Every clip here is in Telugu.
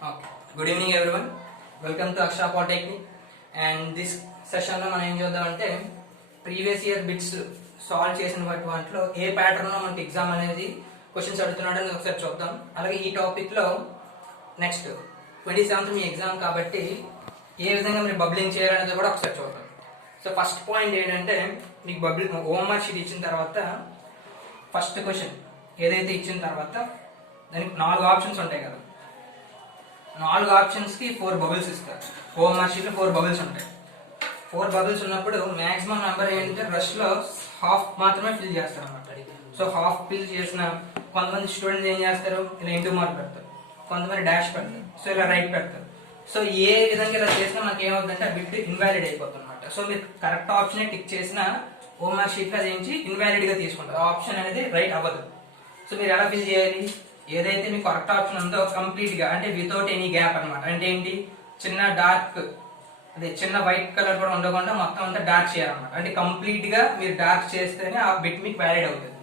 Okay. Good evening everyone. Welcome to Akshara Polytechnic. And this session లో మనం ఏం చూద్దాం అంటే ప్రీవియస్ ఇయర్ బిట్స్ సాల్వ్ చేసిన వాటిలో ఏ ప్యాటర్న్ లో మనకి ఎగ్జామ్ అనేది క్వశ్చన్స్ అడుగుతున్నాడు అని ఒకసారి చూద్దాం. అలాగే ఈ టాపిక్ లో నెక్స్ట్ 27th మీ ఎగ్జామ్ కాబట్టి ఏ విధంగా మీరు బబ్లింగ్ చేయాలనేది కూడా ఒకసారి చూద్దాం. సో ఫస్ట్ పాయింట్ ఏంటంటే మీకు బబ్లింగ్ హోంవర్క్ షీట్ ఇచ్చిన తర్వాత ఫస్ట్ క్వశ్చన్ ఏదైతే ఇచ్చిన తర్వాత దానికి 4 ఆప్షన్స్ ఉంటాయి కదా, 4 ఆప్షన్స్ కి 4 బబుల్స్ ఇస్తారు. హోంవర్క్ షీట్ లో 4 బబుల్స్ ఉంటాయి. 4 బబుల్స్ ఉన్నప్పుడు మాక్సిమం నెంబర్ ఏంటంటే రష్ లో హాఫ్ మాత్రమే ఫిల్ చేస్తారు అన్నమాట. సో హాఫ్ ఫిల్ చేసిన కొంతమంది స్టూడెంట్స్ ఏం చేస్తారు, ఇలా ఇంటూ మార్క్ పెడతారు, కొంతమంది డాష్ పెడతారు, సో ఇలా రైట్ పెడతారు. సో ఏ విధంగా ఇలా చేసినా మనకి ఏమవుతుందంటే ఆ బిట్ ఇన్వాలిడ్ అయిపోతుంది అనమాట. సో మీరు కరెక్ట్ ఆప్షన్ టిక్ చేసిన హోంవర్క్ షీట్ లో అదేంచి ఇన్వాలిడ్ గా తీసుకుంటారు, ఆప్షన్ అనేది రైట్ అవ్వదు. సో మీరు ఎలా ఫిల్ చేయాలి, ఏదైతే మీకు కరెక్ట్ ఆప్షన్ ఉందో కంప్లీట్ గా అంటే వితౌట్ ఎనీ గ్యాప్ అనమాట. అంటే ఏంటి, చిన్న డార్క్ అదే చిన్న వైట్ కలర్ కూడా ఉండకుండా మొత్తం అంతా డార్క్ చేయాలన్నమాట. అంటే కంప్లీట్ గా మీరు డార్క్ చేస్తేనే ఆ బిట్ మీకు వ్యాలిడ్ అవుతుంది.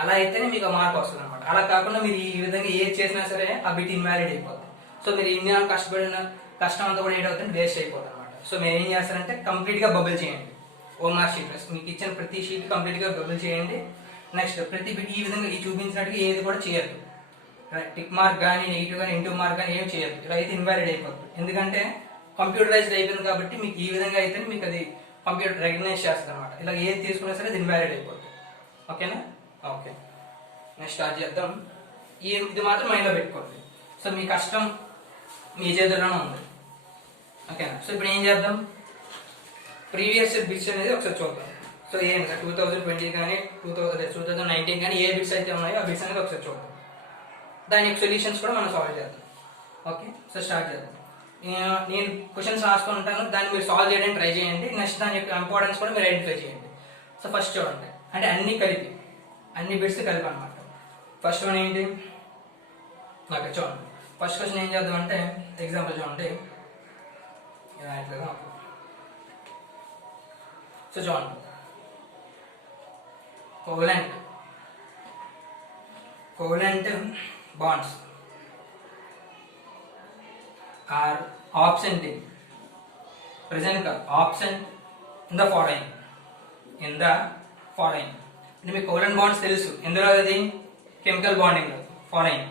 అలా అయితేనే మీకు మార్క్ వస్తుంది అనమాట. అలా కాకుండా మీరు ఈ విధంగా ఏది చేసినా సరే ఆ బిట్ ఇన్వాలిడ్ అయిపోతుంది. సో మీరు ఇన్ని కష్టపడిన కష్టం అంతా కూడా ఏంటవుతుంది, వేస్ట్ అయిపోతుంది అనమాట. సో మీరు ఏం చేస్తారంటే కంప్లీట్ గా బబుల్ చేయండి. హోంవర్క్ షీట్ మీకు ఇచ్చిన ప్రతి షీట్ కంప్లీట్ గా బబుల్ చేయండి. నెక్స్ట్ ప్రతి బిట్ ఈ విధంగా ఈ చూపించినట్టుగా ఏది కూడా చేయొద్దు. టిక్ మార్క్ కానీ నెగిటివ్ కానీ ఇంటూ మార్క్ కానీ ఏం చేయొద్దు. ఇలా అయితే ఇన్వాలిడ్ అయిపోతుంది. ఎందుకంటే కంప్యూటరైజ్డ్ అయిపోయింది కాబట్టి మీకు ఈ విధంగా అయితే మీకు అది కంప్యూటర్ రికగ్నైజ్ చేస్తుంది అనమాట. ఇలా ఏది తీసుకున్నా సరే అది ఇన్వాలిడ్ అయిపోతుంది. ఓకేనా? ఓకే, నెక్స్ట్ స్టార్ట్ చేద్దాం. ఇది మాత్రం మైండ్లో పెట్టుకోండి. సో మీ కష్టం మీ చేతుల్లోనే ఉంది. ఓకేనా? సో ఇప్పుడు ఏం చేద్దాం, ప్రీవియస్ బిట్స్ అనేది ఒకసారి చూద్దాం. సో ఏం 2020 కానీ 2019 కానీ ఏ బిట్స్ అయితే ఉన్నాయో ఆ బిట్స్ అనేది ఒకసారి చూద్దాం. దాని యొక్క సొల్యూషన్స్ కూడా మనం సాల్వ్ చేద్దాం. ఓకే, సో స్టార్ట్ చేద్దాం. నేను క్వశ్చన్స్ రాసుకొని ఉంటాను, దాన్ని మీరు సాల్వ్ చేయడానికి ట్రై చేయండి. నెక్స్ట్ దాని యొక్క ఇంపార్టెన్స్ కూడా మీరు ఐడెంటిఫై చేయండి. సో ఫస్ట్ చూడండి, అంటే అన్ని కలిపి అన్ని బిట్స్ కలిపి అనమాట. ఫస్ట్ వన్ ఏంటి, ఓకే చూడండి. ఫస్ట్ క్వశ్చన్ ఏం చేద్దాం అంటే ఎగ్జాంపుల్ చూడండి, ఇట్లా. సో చూడండి, covalent bonds are absent in present absent in the following అంటే మీకు కోవలెంట్ బాండ్స్ తెలుసు. ఎందులో అది కెమికల్ బాండింగ్ లో ఫాలోయింగ్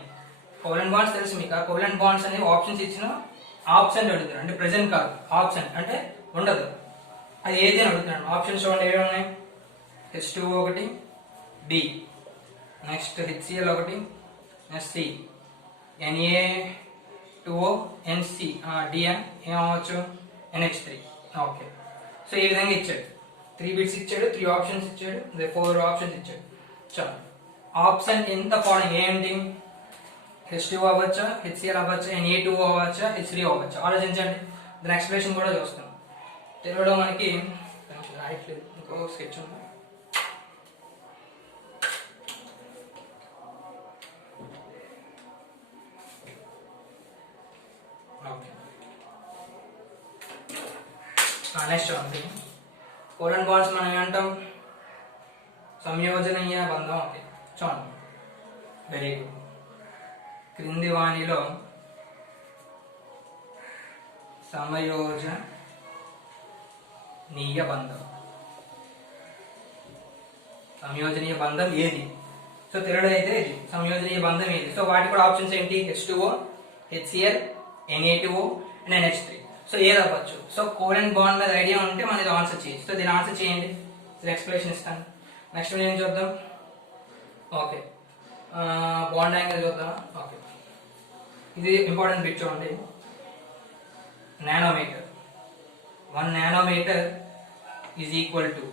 కోవలెంట్ బాండ్స్ తెలుసు మీకు. ఆ కోవలెంట్ బాండ్స్ అనేవి ఆప్షన్స్ ఇచ్చిన ఆప్షన్ అడుగుతారు, అంటే ప్రెసెంట్ కాదు, ఆప్షన్ అంటే ఉండదు. అది ఏది అని అడుగుతున్నాడు. ఆప్షన్స్ చూడండి ఏవి ఉన్నాయి, H2O ఒకటి, D, నెక్స్ట్ HCl ఒకటి, next C, Na2O, NC, DN ఏమవచ్చు NH3. Okay, so ఈ విధంగా ఇచ్చాడు. 3 బిట్స్ ఇచ్చాడు, 3 ఆప్షన్స్ ఇచ్చాడు, 4 ఆప్షన్స్ ఇచ్చాడు. చలో, ఆప్షన్ ఇన్ ద ఫాలోయింగ్ ఏంటి, H2O అవ్వచ్చా, HCl అవ్వచ్చా, Na2O అవ్వచ్చా, H3O అవ్వచ్చా, ఆలోచించండి. దాని ఎక్స్ప్లెనేషన్ కూడా చూస్తాం. తెలుగులో మనకి రాయట్లేదు, ఇంకో స్కెచ్ ఉంది. నెక్స్ట్ ఉంది కోవలెంట్ బాండ్స్ మనం ఏమంటాం, సంయోజనీయ బంధం. ఓకే చూడండి, వెరీ గుడ్. క్రింది వాణిలో సంయోజనీయ బంధం ఏది? సో తెలుగులో అయితే ఇది సంయోజనీయ బంధం ఏది. సో వాటి కూడా ఆప్షన్స్ ఏంటి, H2O, HCl, Na2O and NH3. So ఏది అవ్వచ్చు. సో కోవలెంట్ బాండ్ మీద ఐడియా ఉంటే మనం ఇది ఆన్సర్ చేయొచ్చు. సో దీని ఆన్సర్ చేయండి, ఎక్స్ప్లెనేషన్ ఇస్తాను. నెక్స్ట్ ఏం చూద్దాం, ఓకే బాండ్ యాంగిల్ చూద్దాం. ఓకే, ఇది ఇంపార్టెంట్ బిట్ చూడండి, nanometre. 1 nanometre is equal to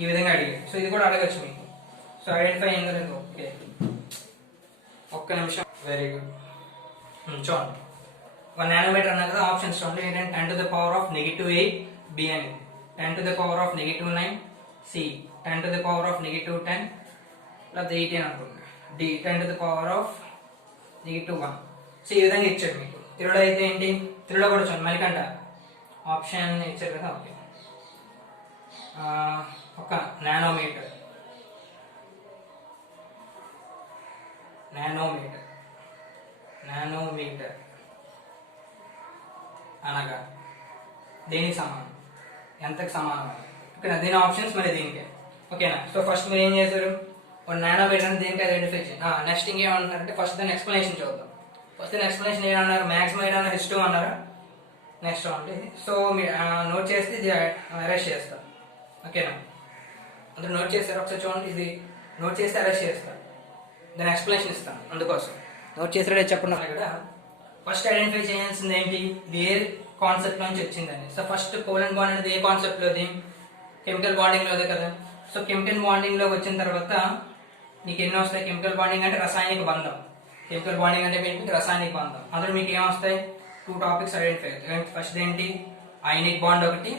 ఈ విధంగా అడిగాడు. సో ఇది కూడా అడగచ్చు మీకు. సో ఐడెంటిఫై అయిందో లేదు. ఓకే, ఒక్క నిమిషం. Very good. చూడండి, 1 నానోమీటర్ అన్నా కదా, ఆప్షన్స్ చూడండి ఏంటంటే 10 to the power of -8 B అనేది, 10 to the power of -9 C, 10 to the power of -10 లేదా 18 అనుకుంటా D, 10 to the power of -1. So ఈ విధంగా ఇచ్చాడు మీకు. తెలుగులో అయితే ఏంటి, తెలుగులో కూడా చూడండి మరికంట ఆప్షన్ ఇచ్చారు కదా. ఓకే, ఒక నానోమీటర్ నానోమీటర్ అనగా దేనికి సమానం, ఎంతకు సమానం. ఓకేనా, దీని ఆప్షన్స్ మరి దీనికే. ఓకేనా, సో ఫస్ట్ మీరు ఏం చేశారు, ఒక నానోమీటర్ అని దీనికి ఐడెంటిఫై చేయండి. నెక్స్ట్ ఇంకేమంటున్నారంటే ఫస్ట్ దాని ఎక్స్ప్లెనేషన్ చూద్దాం. ఫస్ట్ దాని ఎక్స్ప్లెనేషన్ ఏమన్నారు, మ్యాక్సిమం ఏదైనా H2 అన్నారా. నెక్స్ట్ ఉంది, సో మీరు నోట్ చేస్తే ఇది అరెస్ట్ చేస్తారు. ఓకేనా, అందరూ నోట్ చేస్తారు, ఒకసారి చూడండి, ఇది నోట్ చేస్తే అరెస్ట్ చేస్తారు. దాని ఎక్స్ప్లెనేషన్ ఇస్తాను, అందుకోసం నోట్ చేసాడే చెప్పండి. ఇక్కడ ఫస్ట్ ఐడెంటిఫై చేయాల్సింది ఏంటి, ఇది ఏ కాన్సెప్ట్ నుంచి వచ్చిందని. సో ఫస్ట్ కోవలెంట్ బాండ్ అనేది ఏ కాన్సెప్ట్ లోది, కెమికల్ బాండింగ్ లోదే కదా. సో కెమికల్ బాండింగ్ లో వచ్చిన తర్వాత మీకు ఎన్ని వస్తాయి, కెమికల్ బాండింగ్ అంటే రసాయనిక బంధం. కెమికల్ బాండింగ్ అంటే మీకు రసాయనిక బంధం. అందులో మీకు ఏమొస్తాయి, 2 టాపిక్స్ ఐడెంటిఫై. ఫస్ట్ ఏంటి, అయనిక్ బాండ్ ఒకటి,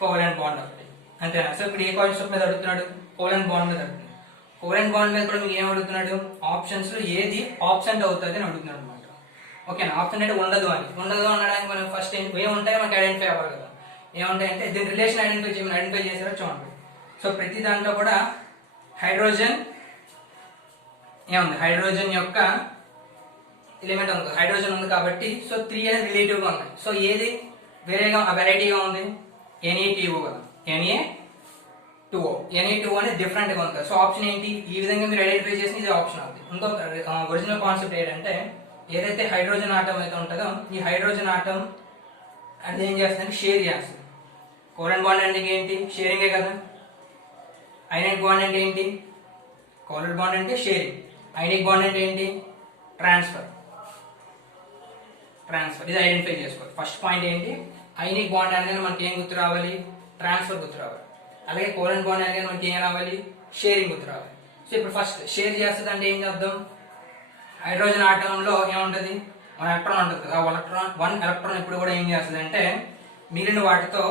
కోవలెంట్ బాండ్ ఒకటి, అంతేనా. సో ఇప్పుడు ఏ కాన్సెప్ట్ మీద అడుగుతున్నాడు, కోవలెంట్ బాండ్ మీద అడుగుతున్నాడు. కోవలెంట్ బాండ్ మీద కూడా మీకు ఏం అడుగుతున్నాడు, ఆప్షన్స్ లో ఏది ఆబ్సెంట్ అవుతుంది అని అడుగుతున్నాడు అనమాట. ఓకేనా, ఆప్షన్ అంటే ఉండదు అని. ఉండదు అనడానికి మనం ఫస్ట్ ఏముంటాయో మనకి ఐడెంటిఫై అవ్వాలి కదా. ఏముంటాయంటే దీని రిలేషన్ ఐడెంటిఫై చేసారో చూడండి. సో ప్రతి దాంట్లో కూడా హైడ్రోజన్ ఏముంది, హైడ్రోజన్ యొక్క ఎలిమెంట్ ఉంది, హైడ్రోజన్ ఉంది కాబట్టి సో 3 అనేది రిలేటివ్ గా ఉన్నాయి. సో ఏది వేరేగా వెరైటీగా ఉంది, Na2O కదా, Na2O అనేది డిఫరెంట్ గా ఉంది. సో ఆప్షన్ ఏంటి, ఈ విధంగా మీరు ఐడెంటిఫై చేసి ఇది ఆప్షన్ అవుతుంది. ఇంకొక ఒరిజినల్ కాన్సెప్ట్ ఏంటంటే ఏదైతే హైడ్రోజన్ ఆటం అయితే ఉంటుందో ఈ హైడ్రోజన్ ఆటం అది ఏం చేస్తుందంటే షేర్ చేస్తుంది. కోవలెంట్ బాండ్ అంటే ఏంటి, షేరింగే కదా. అయనిక్ బాండ్ అంటే ఏంటి, కోవలెంట్ బాండ్ అంటే షేరింగ్. అయనిక్ బాండ్ అంటే ఏంటి, ట్రాన్స్ఫర్. ఇది ఐడెంటిఫై చేసుకోవాలి. ఫస్ట్ పాయింట్ ఏంటి, అయనిక్ బాండ్ అనగానే మనకి ఏం గుర్తు రావాలి, ట్రాన్స్ఫర్ గుర్తు రావాలి. అలాగే కోవలెంట్ బాండ్ అనగానే మనకి ఏం రావాలి, షేరింగ్ గుర్తు రావాలి. సో ఇప్పుడు ఫస్ట్ షేర్ చేస్తుంది అంటే ఏం చేద్దాం, హైడ్రోజన్ ఆటంలో ఏముంటుంది, 1 ఎలక్ట్రాన్ ఉంటుంది కదా. 1 ఎలక్ట్రాన్ ఇప్పుడు కూడా ఏం చేస్తుంది అంటే మిగిలిన వాటితో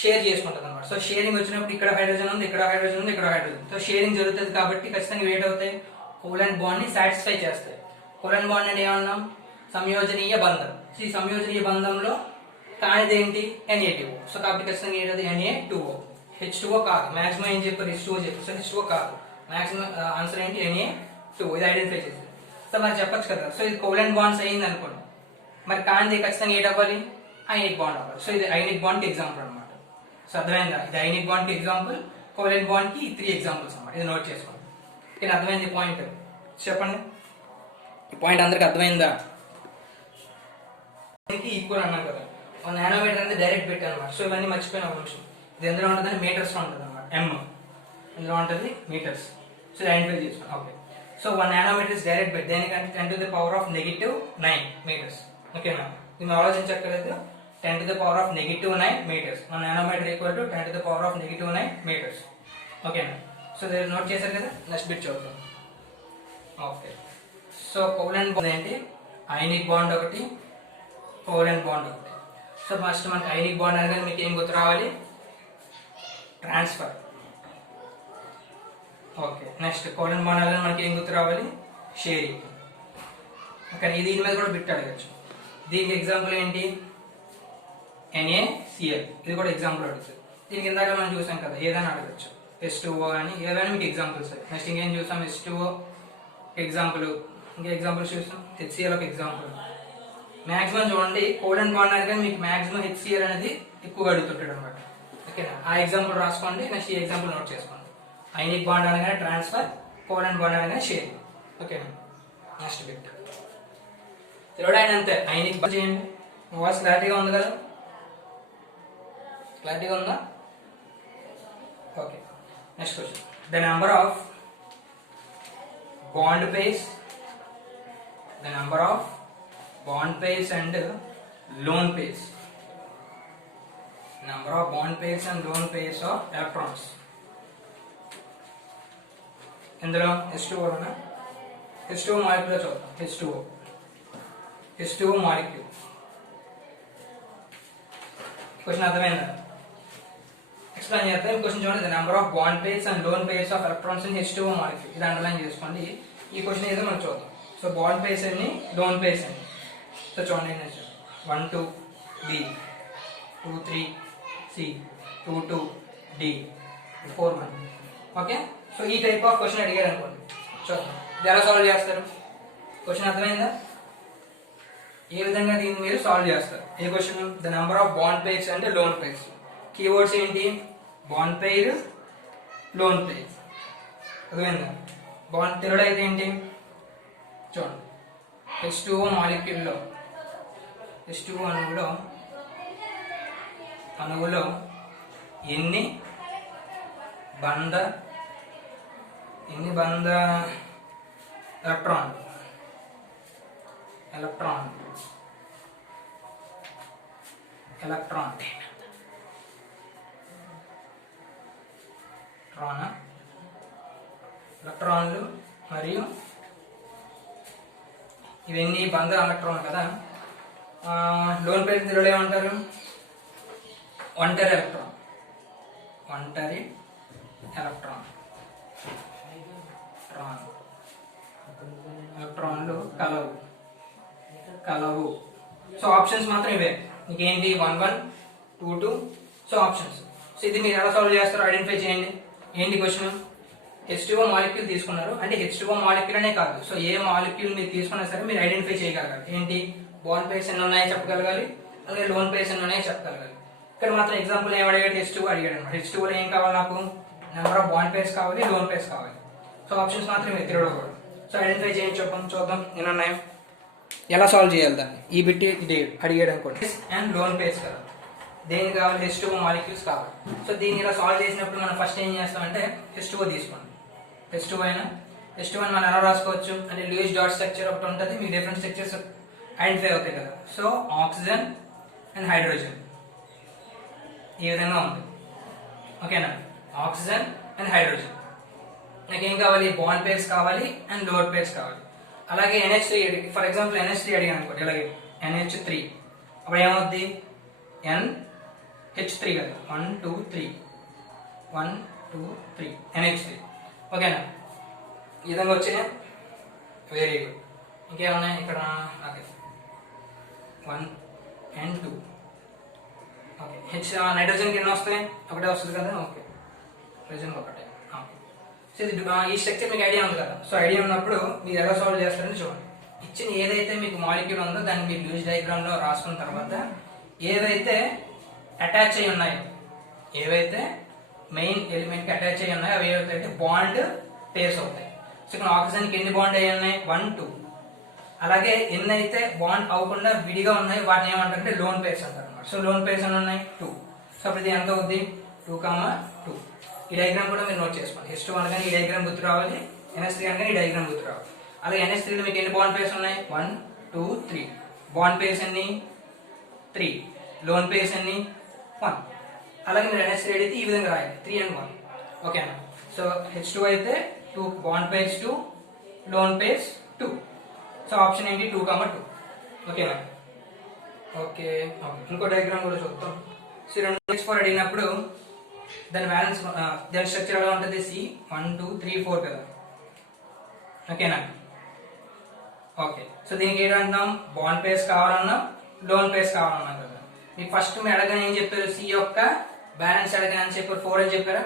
షేర్ చేసుకుంటుంది అనమాట. సో షేరింగ్ వచ్చినప్పుడు ఇక్కడ హైడ్రోజన్ ఉంది, ఇక్కడ హైడ్రోజన్ ఉంది, ఇక్కడ హైడ్రోజన్. సో షేరింగ్ జరుగుతుంది కాబట్టి ఖచ్చితంగా వేట్ అవుతాయి, కోవలెంట్ బాండ్ ని సాటిస్ఫై చేస్తాయి. కోవలెంట్ బాండ్ అంటే ఏమన్నాం, సంయోజనీయ బంధం. ఈ సంయోజనీయ బంధంలో కానిది ఏంటి, Na2O. సో కాబట్టి ఖచ్చితంగా ఏంటది, Na2O. H2O కాదు, మాక్సిమం ఏం చెప్పారు, H2O చెప్పారు. సో H2O కాదు, మాక్సిమం ఆన్సర్ ఏంటి, Na2O. ఇది ఐడెంటిఫై చేసి సో మరి చెప్పొచ్చు కదా. సో ఇది కోవలెంట్ బాండ్స్ అయ్యింది అనుకోండి, మరి కానిది ఖచ్చితంగా ఏంటి అవ్వాలి, అయనిక్ బాండ్ అవ్వాలి. సో ఇది అయనిక్ బాండ్ కి ఎగ్జాంపుల్ అనమాట. సో అర్థమైందా, ఇది అయనిక్ బాండ్ కి ఎగ్జాంపుల్, కోవలెంట్ బాండ్ కి 3 ఎగ్జాంపుల్స్ అనమాట. ఇది నోట్ చేసుకోండి. ఇది అర్థమైంది పాయింట్, చెప్పండి. ఈ పాయింట్ అందరికి అర్థమైందా, ఈక్వల్ అన్నాం కదా. 1 నానోమీటర్ అనేది డైరెక్ట్ బిట్ అనమాట. సో ఇవన్నీ మర్చిపోయిన ఒక నిమిషం, ఇది ఎందులో ఉంటుంది, మీటర్స్ లో ఉంటుంది అనమాట. ఎందులో ఉంటుంది, మీటర్స్. సో ఐడెంటిఫై చేసుకోండి. Okay, so 1 nanometre is direct bit, దేనికంటే 10⁻⁻⁹ మీటర్స్. ఓకేనా, మీరు ఆలోచించక్కర్లేదు, 10⁻⁹ metres. 1 nanometre equal to 10⁻⁹ metres. ఓకేనా, సో నోట్ చేశారు కదా. నెక్స్ట్ బిట్ చూద్దాం. ఓకే, సో కోవలెంట్ బాండ్ ఏంటి, అయనిక్ బాండ్ ఒకటి, కోవలెంట్ బాండ్ ఒకటి. సో ఫస్ట్ మనకి అయనిక్ బాండ్ అనగానే మీకు ఏం గుర్తు రావాలి, transfer. Okay, next covalent bond అనగానే మనకి ఏం గుర్తు రావాలి, షేరింగ్. ఓకే, దీని మీద కూడా బిట్ అడగచ్చు. దీనికి ఎగ్జాంపుల్ ఏంటి, NaCl. ఇది కూడా ఎగ్జాంపుల్ అడుగుతుంది. దీనికి ఇందాక మనం చూసాం కదా, ఏదైనా అడగచ్చు, H2O అని ఏదైనా మీకు ఎగ్జాంపుల్స్. నెక్స్ట్ ఇంకేం చూసాం, H2O ఎగ్జాంపుల్, ఇంకా ఎగ్జాంపుల్స్ చూసాం, HCl ఒక ఎగ్జాంపుల్. మాక్సిమం చూడండి, కోవలెంట్ బాండ్ అనగానే మీకు మాక్సిమం HCl అనేది ఎక్కువగా అడుగుతుంటాడు అనమాట. ఓకేనా, ఆ ఎగ్జాంపుల్ రాసుకోండి. నెక్స్ట్ ఈ ఎగ్జాంపుల్ నోట్ చేసుకోండి. అయనిక్ బాండ్ అనగానే ట్రాన్స్ఫర్, కోవలెంట్ బాండ్ అనగానే షేరింగ్. ఓకేనా, నెక్స్ట్ బిట్ తిరగడానికి అంతే. అయనిక్ బాండ్ చేయండి. వాయిస్ క్లారిటీగా ఉంది కదా, క్లారిటీగా ఉందా. Okay, next question, the number of bond pairs, the number of bond pairs and lone pairs, number of bond pairs and lone pairs of electrons. ఇందులో H2O లోనా, H2O మాలిక్యూల్ చూద్దాం. H2O మాలిక్యూల్ క్వశ్చన్ అర్థమైందా, ఎక్స్ప్లెయిన్ చేద్దాం. క్వశ్చన్ చూడండి, the number of bond pairs and loan pairs of electrons in H2O molecule. ఇది అండర్లైన్ చేసుకోండి. ఈ క్వశ్చన్ ఏదో మనం చూద్దాం. సో బాండ్ పేర్స్ అన్ని, లోన్ పేర్స్ అన్ని. సో చూడండి, 1 2 B 2 3 C 2 2 D 4 1. Okay, so ఈ టైప్ ఆఫ్ క్వశ్చన్ అడిగారు అనుకోండి, చూద్దాం ఎలా సాల్వ్ చేస్తారు. క్వశ్చన్ అర్థమైందా, ఏ విధంగా దీన్ని మీరు సాల్వ్ చేస్తారు? ఏ question? The number of bond pairs అంటే లోన్ పేర్స్. కీవర్డ్స్ ఏంటి? Bond pair, lone pair. అర్థమైందా? బాండ్ థర్డ్ అయితే ఏంటి చూడండి, H2O మాలిక్యూల్లో H2O అణువులో ఎన్ని బంధ ఎలక్ట్రాన్ ఎలక్ట్రాన్లు మరియు ఇవన్నీ బంధ ఎలక్ట్రాన్ కదా. లోన్ పేర్ తెలుగులో ఏమంటారు? ఒంటరి ఎలక్ట్రాన్లు కలవు. సో ఆప్షన్స్ మాత్రం ఇవే. ఇంకేంటి? 1 1 2 2. So options. సో ఇది మీరు ఎలా సాల్వ్ చేస్తారో ఐడెంటిఫై చేయండి. ఏంటి క్వశ్చన్? H2O మాలిక్యూల్ తీసుకున్నారు అంటే H2O మాలిక్యూల్ అనే కాదు, సో ఏ మాలిక్యూల్ మీరు తీసుకున్నా సరే మీరు ఐడెంటిఫై చేయగలగాలి. ఏంటి? బాండ్ పేర్స్ ఎన్ని ఉన్నాయో చెప్పగలగాలి, అలాగే లోన్ పేర్స్ ఎన్ని ఉన్నాయో చెప్పగలగాలి. ఇక్కడ మాత్రం ఎగ్జాంపుల్ ఏం అడిగాడు? H2O అడిగాడు అనమాట. H2O ఏం కావాలి? నాకు నెంబర్ ఆఫ్ బాండ్ పేర్స్ కావాలి, లోన్ పేర్స్ కావాలి. సో ఆప్షన్స్ మాత్రం తిరగకూడదు. సో ఐడెంటిఫై చేయండి, చూద్దాం ఎన్ని ఉన్నాయో, ఎలా సాల్వ్ చేయాలి దాన్ని. ఈ బిట్ ఇది అడిగాడు అనుకోండి. అండ్ లోన్ పేర్స్ కదా, దేనికి కావాలి? H2O మాలిక్యూల్స్ కావాలి. సో దీన్ని ఇలా సాల్వ్ చేసినప్పుడు మనం ఫస్ట్ ఏం చేస్తామంటే H2O తీసుకోండి. H2O మనం ఎలా రాసుకోవచ్చు అంటే లూయిస్ డాట్ స్ట్రక్చర్ ఒకటి ఉంటుంది, మీ డిఫరెంట్ స్ట్రక్చర్స్ ఐడెంటిఫై అవుతాయి కదా. సో ఆక్సిజన్ అండ్ హైడ్రోజన్ ఈ విధంగా ఉంది. ఓకేనా? Oxygen and hydrogen. నాకేం కావాలి? బాండ్ పేర్స్ కావాలి అండ్ లోన్ పేర్స్ కావాలి. అలాగే NH3 ఫర్ ఎగ్జాంపుల్ NH3 అడిగాను అనుకోండి, అలాగే NH3 అప్పుడు ఏమవుద్ది? NH3 కదా, 1 2 3 1 2 3 NH3. ఓకేనా? ఈ విధంగా వచ్చినాయి. Very good. ఇంకేమున్నాయి ఇక్కడ? Okay 1 and 2. ఓకే నైట్రోజన్కి ఎన్ని వస్తాయి? ఒకటే వస్తుంది కదా. ఓకే హైడ్రోజన్ ఒకటే. సో ఇది ఈ స్ట్రక్చర్ మీకు ఐడియా ఉంది కదా. సో ఐడియా ఉన్నప్పుడు మీరు ఎలా సాల్వ్ చేస్తారని చూడండి. ఇచ్చిన ఏదైతే మీకు మాలిక్యూల్ ఉందో దాన్ని మీరు లూయిస్ డయాగ్రామ్ లో రాసుకున్న తర్వాత ఏవైతే అటాచ్ అయి ఉన్నాయో, ఏవైతే మెయిన్ ఎలిమెంట్ కి అటాచ్ అయి ఉన్నాయో అవి ఏవైతే బాండ్ పేర్స్ అవుతాయి. సో ఇక్కడ ఆక్సిజన్ కి ఎన్ని బాండ్ అయ్యి ఉన్నాయి? 1 2. అలాగే ఎన్ని అయితే బాండ్ అవ్వకుండా విడిగా ఉన్నాయి వాటిని ఏమంటారంటే లోన్ పేర్స్ అంటారు అన్నమాట. సో లోన్ పేర్స్ ఎన్ని ఉన్నాయి? 2. సో అప్పుడు ఇది ఎంత అవుద్ది? 2, 2. ఈ డయాగ్రామ్ కూడా మీరు నోట్ చేసుకోండి. H2 అనగానే ఈ డయాగ్రామ్ గుర్తు రావాలి, NH3 అనగానే ఈ డయాగ్రామ్ గుర్తు రావాలి. అలాగే NH3 లో మీకు ఎన్ని బాండ్ పేర్స్ ఉన్నాయి? 1 2 3. బాండ్ పేర్స్ ఎన్ని? 3. లోన్ పేర్స్ ఎన్ని? 1. అలాగే మీరు NH3 అయితే ఈ విధంగా రాయాలి, 3 and 1. ఓకేనా? సో H2 అయితే 2 bond pairs 2, loan pairs 2. So option ఏంటి? 2, 2. ఓకేనా? ఓకే ఇంకో డయాగ్రామ్ కూడా చూద్దాం. సో 2 అడిగినప్పుడు దాని బ్యాలెన్స్ దాని స్ట్రక్చర్ ఎలా ఉంటుంది? C 1 2 3 4 కదా. ఓకేనా? ఓకే సో దీనికి ఏంటంటున్నాం? బాండ్ పేర్స్ కావాలన్నాం, లోన్ పేర్స్ కావాలన్నాం కదా. మీకు ఫస్ట్ మీరు అడగని ఏం చెప్పారు? C యొక్క బ్యాలెన్స్ అడగని అని చెప్పారు, 4 అని చెప్పారా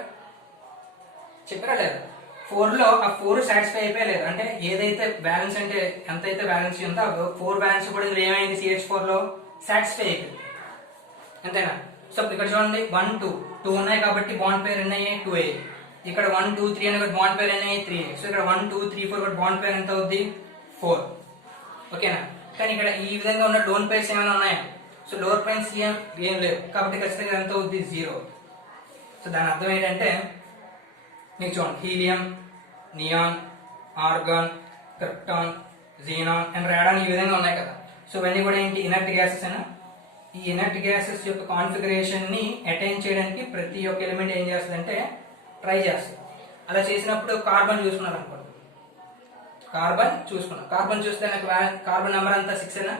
లేదా? 4 లో ఆ 4 సాటిస్ఫై అయిపోయలేదు అంటే ఏదైతే బ్యాలెన్స్ అంటే ఎంతైతే బ్యాలెన్స్ ఉందో 4 బ్యాలెన్స్ కూడా ఇందులో ఏమైంది? CH4 లో సాటిస్ఫై అయిపోయింది, అంతేనా? సో ఇక్కడ చూడండి 1 2 2 ఉన్నాయి కాబట్టి బాండ్ పేర్ ఎన్ని అయ్యాయి? 2 అయ్యాయి. ఇక్కడ 1 2 3 అనే బాండ్ పేర్ ఎన్ని అయ్యాయి? 3 అయ్యాయి. సో ఇక్కడ 1 2 3 4 బాండ్ పేర్ ఎంత అవుద్ది? 4. ఓకేనా? కానీ ఇక్కడ ఈ విధంగా ఉన్న లోన్ పేర్స్ ఏమైనా ఉన్నాయా? సో లోవర్ పేర్స్ ఏం లేవు కాబట్టి ఖచ్చితంగా ఎంత అవుద్ది? 0. సో దాని అర్థం ఏంటంటే మీకు చూడండి helium, neon, organ, krypton, xenon and Radeon ఈ విధంగా ఉన్నాయి కదా. సో ఇవన్నీ కూడా ఏంటి? ఇనర్ట్ గ్యాసెస్ అయినా ఈ ఇనర్ట్ గ్యాసెస్ యొక్క కాన్ఫిగరేషన్ ని అటైన్ చేయడానికి ప్రతి ఒక్క ఎలిమెంట్ ఏం చేస్తుందంటే ట్రై చేస్తుంది. అలా చేసినప్పుడు కార్బన్ చూసుకున్నారు అనుకోండి, కార్బన్ చూస్తే నాకు కార్బన్ నెంబర్ అంతా 6 అయినా.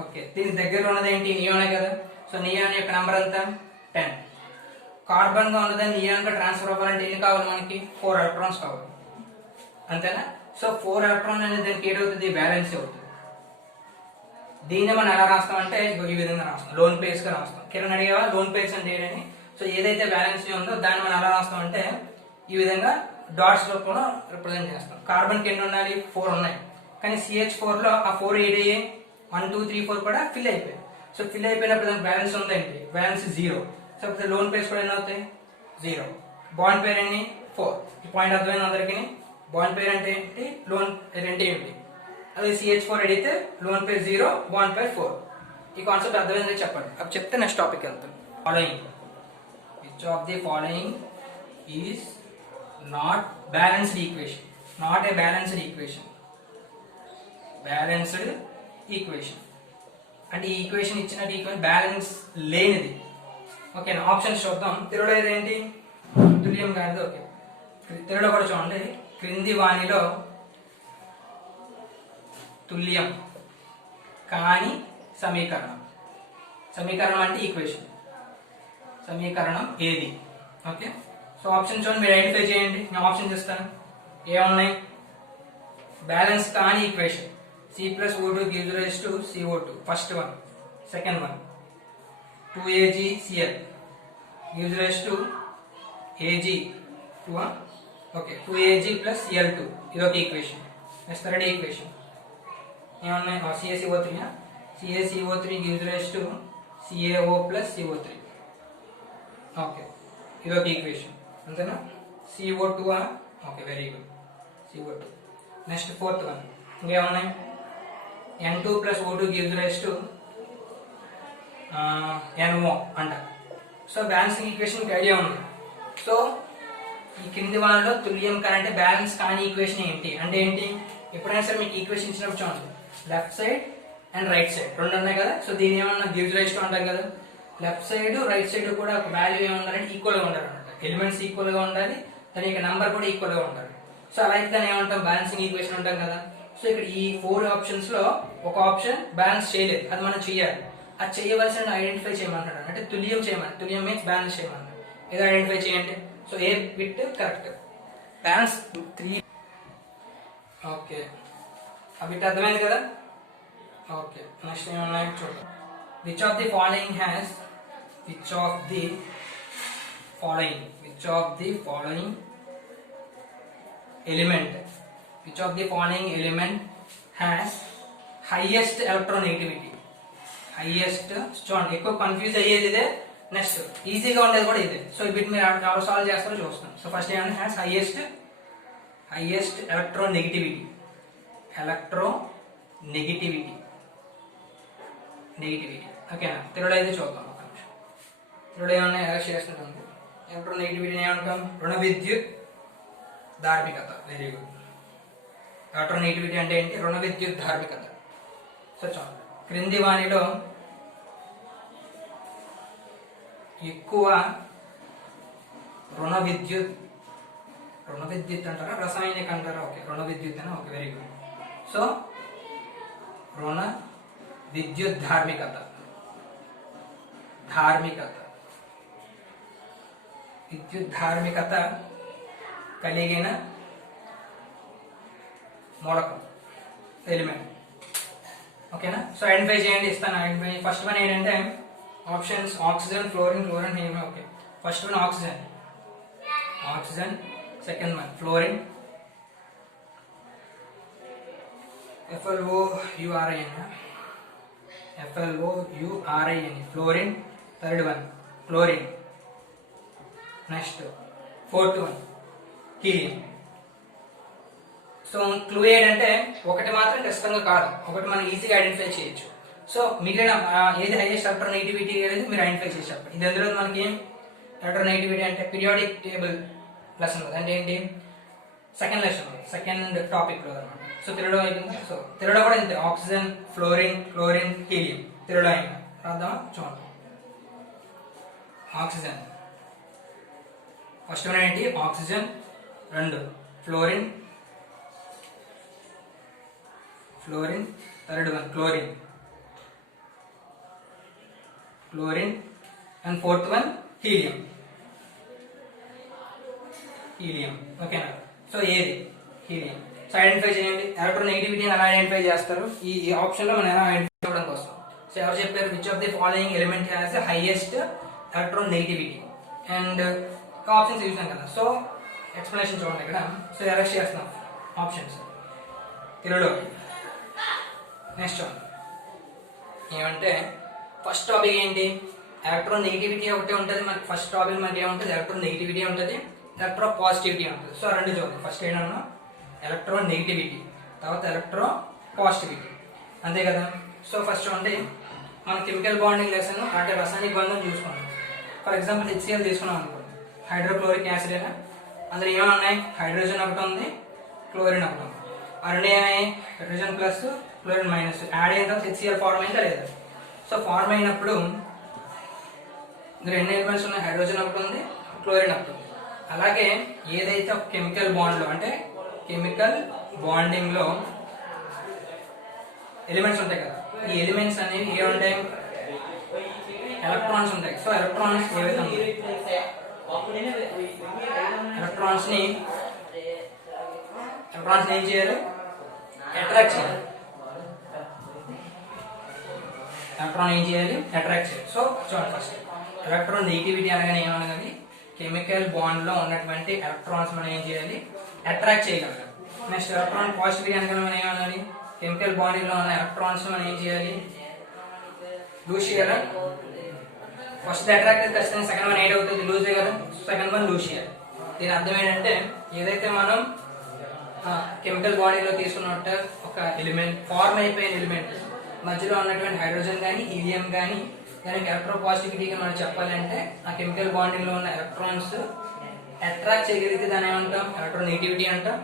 ఓకే దీని దగ్గర ఉన్నది ఏంటి? నియానే కదా. సో నియాన్ యొక్క నెంబర్ అంతా 10. కార్బన్ గా ఉన్నదాన్ని నియాన్ గా ట్రాన్స్ఫర్ అవ్వాలంటే ఎన్ని కావాలి మనకి? 4 ఎలక్ట్రాన్స్ కావాలి, అంతేనా? సో 4 ఎలక్ట్రాన్ అనేది దానికి ఏదవుతుంది? బ్యాలెన్స్ అవుతుంది. దీన్ని మనం ఎలా రాస్తామంటే ఈ విధంగా రాస్తాం, లోన్ పేర్స్ గా రాస్తాం. కిరణ్ అడిగేవా లోన్ పేర్స్ అంటే ఏంటని? సో ఏదైతే బ్యాలెన్స్ ఉందో దాన్ని మనం ఎలా రాస్తామంటే ఈ విధంగా డాట్స్ లో కూడా రిప్రజెంట్ చేస్తాం. కార్బన్ కి ఎన్ని ఉండాలి? 4 ఉన్నాయి, కానీ CH4 లో ఆ 4 ఏడయ్యాయి 1 2 3 4 కూడా ఫిల్ అయిపోయాయి. సో ఫిల్ అయిపోయినప్పుడు దానికి బ్యాలెన్స్ ఉందేంటి, బ్యాలెన్స్ 0. సో ఇప్పుడు లోన్ పేర్స్ కూడా ఎన్ని అవుతాయి, 0. బాండ్ పేర్ ఎన్ని, 4. ఈ పాయింట్ అర్థమైంది అందరికి. బాండ్ పేర్ అంటే ఏంటి, లోన్ పేర్ అంటే ఏంటి, అది CH4 అడిగితే లోన్ పేర్ 0, బాండ్ పేర్ 4. ఈ కాన్సెప్ట్ అర్థమైంది చెప్పండి. అప్పుడు చెప్తే నెక్స్ట్ టాపిక్ వెళ్తాం. Following, which of the following is not balanced equation, not a balanced equation. Balanced equation అంటే ఈ ఈక్వేషన్ ఇచ్చినట్టు ఈక్వేషన్ బ్యాలెన్స్ లేనిది. ఓకేనా, ఆప్షన్స్ చూద్దాం. తెలుగులో ఏంటి, తుల్యం కానిది. ఓకే, తెలుగులో కూడా చూడండి. క్రింది వానిలో తుల్యం కాని సమీకరణం, సమీకరణం అంటే ఈక్వేషన్, సమీకరణం ఏది. ఓకే, సో ఆప్షన్ చూడండి, మీరు ఐడెంటిఫై చేయండి. నేను ఆప్షన్ ఇస్తాను. ఏమున్నాయి, బ్యాలెన్స్ కాని equation C+O2 gives rise to CO2, first one. Second one, 2AgCl gives rise to Ag, 2Ag plus Cl2. ఇది ఒక ఈక్వేషన్. నెక్స్ట్ థర్డ్ ఈక్వేషన్ ఏమన్నాయి, CaCO3, CaCO3 gives rise to CaO plus CO3. Okay, ఇది ఒక ఈక్వేషన్ అంతేనా. CO2, okay very good, CO2. Next fourth one ఇంకేమున్నాయి, N2 plus O2 gives rise to NO అంట. సో బ్యాలెన్సింగ్ ఈక్వేషన్ ఐడియా ఉంది. సో ఈ కింది వాళ్ళలో తుల్యం అంటే బ్యాలెన్స్ కాని ఈక్వేషన్ ఏంటి అంటే ఏంటి, ఎప్పుడైనా సరే మీకు ఈక్వేషన్ ఇచ్చినప్పుడు చూడండి, left side and right side రెండు ఉన్నాయి కదా. సో దీని ఏమన్నా గివ్స్ రైస్ టు అంటాం కదా. లెఫ్ట్ సైడ్ రైట్ సైడ్ కూడా ఒక వాల్యూ ఏమన్నారంటే ఈక్వల్ గా ఉండాలి అనమాట. ఎలిమెంట్స్ ఈక్వల్ గా ఉండాలి, దాని యొక్క నంబర్ కూడా ఈక్వల్ గా ఉండాలి. సో అలాగే దాన్ని ఏమంటాం, బ్యాలెన్సింగ్ ఈక్వేషన్ అంటాం కదా. సో ఇక్కడ ఈ 4 ఆప్షన్స్ లో ఒక ఆప్షన్ బ్యాలెన్స్ చేయలేదు, అది మనం చెయ్యాలి. అది చేయవలసిన ఐడెంటిఫై చేయమంటాడు, అంటే తుల్యం చేయమని. తుల్యం మీన్స్ బ్యాలెన్స్ చేయమన్నాడు. ఏదో ఐడెంటిఫై చేయండి. సో ఏ బిట్ కరెక్ట్, బ్యాలెన్స్ 3. ఓకే, ఆ బిట్ అర్థమైంది కదా. ఓకే, నెక్స్ట్ ఏమన్నాయి చూద్దాం. Which of the following has, which of the following, which of the following element, which of the following element has highest electronegativity, highest. చూడండి, ఎక్కువ కన్ఫ్యూజ్ అయ్యేది ఇదే, నెక్స్ట్ ఈజీగా ఉండేది కూడా ఇదే. సో ఈ బిట్ మీరు ఎవరు సాల్వ్ చేస్తారో చూస్తాం. సో ఫస్ట్ ఏమన్నా has highest electronegativity, electronegativity, negativity. ఓకేనా, తెలుగులో అయితే చూద్దాం ఒక నిమిషం. తెలుగులో ఏమన్నా ఎలా చేస్తుంటుంది, ఎలక్ట్రోనెగటివిటీని ఏమంటాం, రుణ విద్యుత్ ధార్మికత. Very good. ఎలక్ట్రోనెగటివిటీ అంటే ఏంటి, రుణ విద్యుత్ ధార్మికత. సో చూడండి, క్రింది వానిలో ఎక్కువ రుణ విద్యుత్ అంటారా రసాయనిక అంటారా, ఓకే రుణ విద్యుత్ అని, ఓకే వెరీ గుడ్. సో రుణ విద్యుత్ ధార్మికత, విద్యుత్ ధార్మికత కలిగిన మూలకం, ఎలిమెంట్. ఓకేనా, సో ఐడెంటిఫై చేయండి, ఇస్తాను ఐడెంటిఫై. ఫస్ట్ వన్ ఏంటంటే options oxygen, fluorine, helium. Okay, first one oxygen, second one fluorine, FLOURIN, fluorine. Third one chlorine. Next fourth one helium. So క్లూయిడ్ అంటే ఒకటి మాత్రం ఖచ్చితంగా కాదు, ఒకటి మనం ఈజీగా ఐడెంటిఫై చేయొచ్చు. సో మిగిలిన ఏది హైయెస్ట్ ఎలక్ట్రోనెగటివిటీ అనేది మీరు ఐడెంటిఫై చేసి చెప్పండి. ఇది అందులో మనకి ఎలక్ట్రోనెగటివిటీ అంటే పీరియాడిక్ టేబుల్ లెసన్ కదా, అంటే ఏంటి సెకండ్ లెసన్, సెకండ్ టాపిక్ లో అనమాట. సో తెలుగులో అయిపోయింది. సో తెలుగులో కూడా ఇంతే, ఆక్సిజన్, క్లోరిన్, హీలియం. తెలుగులో అయింది, రాద్దామా చూడండి. ఆక్సిజన్ ఫస్ట్ వన్ ఏంటి, ఆక్సిజన్. రెండు fluorine, third one chlorine, and fourth one helium. ఓకేనా, సో ఏది హీలియం. సో ఐడెంటిఫై చేయండి. ఎలక్ట్రోనెగటివిటీని ఎలా ఐడెంటిఫై చేస్తారు, ఈ ఆప్షన్ లో మనం ఎలా ఐడెంటిఫై చేయడం కోసం. సో ఎవరు చెప్పారు, which of the following element has the highest electronegativity. And options చూసాం కదా. సో ఎక్స్ప్లెనేషన్ చూడండి ఇక్కడ. సో అరెస్ట్ చేస్తున్నాం ఆప్షన్స్ తెలుగులో. నెక్స్ట్ ఏమంటే ఫస్ట్ టాపిక్ ఏంటి, ఎలక్ట్రో నెగిటివిటీ ఒకటే ఉంటుంది మనకి. ఫస్ట్ టాపిక్ మనకి ఏముంటుంది, ఎలక్ట్రో నెగిటివిటీ ఉంటుంది, ఎలక్ట్రో పాజిటివిటీ ఉంటుంది. సో రెండు చూద్దాం. ఫస్ట్ ఏంటన్నా ఎలక్ట్రో నెగిటివిటీ, తర్వాత ఎలక్ట్రో పాజిటివిటీ, అంతే కదా. సో ఫస్ట్ అంటే మన కెమికల్ బాండింగ్ లెసన్ అంటే రసాయనిక బంధం చూసుకున్నాం. ఫర్ ఎగ్జాంపుల్ HCl తీసుకున్నాం అనుకోండి, హైడ్రోక్లోరిక్ యాసిడ్ అయినా అందులో ఏమైనా ఉన్నాయి, హైడ్రోజన్ ఒకటి ఉంది, క్లోరిన్ ఒకటి ఉంది. ఆ రెండు ఏమయ్యాయి, hydrogen plus chlorine minus add అయిన తర్వాత HCl ఫార్మ్ అయిందా లేదా. సో ఫార్మ్ అయినప్పుడు ఇందులో ఎన్ని ఎలిమెంట్స్ ఉన్నాయి, హైడ్రోజన్ ఒకటి ఉంది, క్లోరిన్ ఒకటి ఉంది. అలాగే ఏదైతే ఒక కెమికల్ బాండ్లో అంటే కెమికల్ బాండింగ్లో ఎలిమెంట్స్ ఉంటాయి కదా, ఈ ఎలిమెంట్స్ అనేవి ఏముంటాయి, ఎలక్ట్రాన్స్ ఉంటాయి. సో ఎలక్ట్రాన్స్ ఏవైతే ఉంటాయి, ఎలక్ట్రాన్స్ ఏం చేయాలి, అట్రాక్ట్ చేయాలి. ఎలక్ట్రాన్ ఏం చేయాలి, అట్రాక్ట్ చేయాలి. సో చూడండి, ఫస్ట్ ఎలక్ట్రాన్ నెగిటివిటీ అనగానే ఏమనగానే కెమికల్ బాండ్ లో ఉన్నటువంటి ఎలక్ట్రాన్స్ మనం ఏం చేయాలి, అట్రాక్ట్ చేయగలగాలి. నెక్స్ట్ ఎలక్ట్రాన్ పాజిటివిటీ అనగానే మనం ఏమనాలి, కెమికల్ బాండింగ్ లో ఉన్న ఎలక్ట్రాన్స్ మనం ఏం చేయాలి, లూజ్ చేయాలి. ఫస్ట్ అట్రాక్ట్ అయితే ఖచ్చితంగా సెకండ్ వన్ ఎయిట్ అవుతుంది, లూజ్ కదా, సెకండ్ వన్ లూజ్ చేయాలి. దీని అర్థం ఏంటంటే ఏదైతే మనం కెమికల్ బాడీలో తీసుకున్నట్టు ఒక ఎలిమెంట్ ఫార్మ్ అయిపోయిన ఎలిమెంట్ మధ్యలో ఉన్నటువంటి హైడ్రోజన్ కానీ హీలియం కానీ దానికి ఎలక్ట్రో పాజిటివిటీగా మనం చెప్పాలంటే ఆ కెమికల్ బాండింగ్ లో ఉన్న ఎలక్ట్రాన్స్ అట్రాక్ట్ చేయగలిగితే దాన్ని ఏమంటాం, ఎలక్ట్రో నెగిటివిటీ అంటాం.